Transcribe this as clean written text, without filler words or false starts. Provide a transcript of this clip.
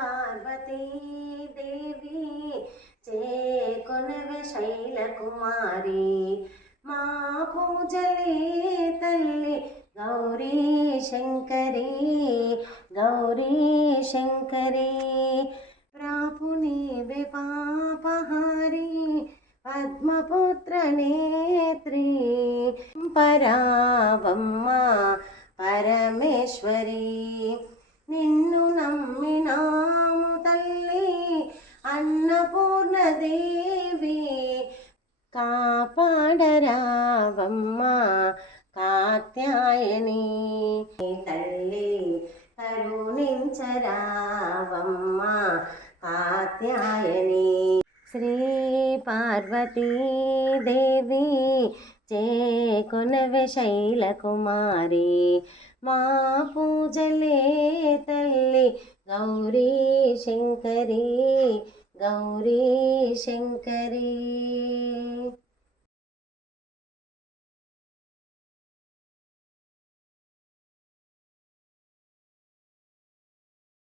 పార్వతీ దేవి చేకొనవే శైలకుమారి మా పూజలే తల్లి గౌరీ శంకరి గౌరీ శంకరి ప్రాపు నీవే పాపహారి పద్మపుత్ర నేత్రి పరావమ్మ పరమేశ్వరి నిన్ను నమ్మినాము తల్లి అన్నపూర్ణదేవి కాపాడరావమ్మ కాత్యాయని తల్లి కరుణించరావమ్మ కాత్యాయని శ్రీ పార్వతీ దేవి చేకొనవే శైలకుమారి మా పూజలే తల్లి గౌరీ శంకరి గౌరీ శంకరి.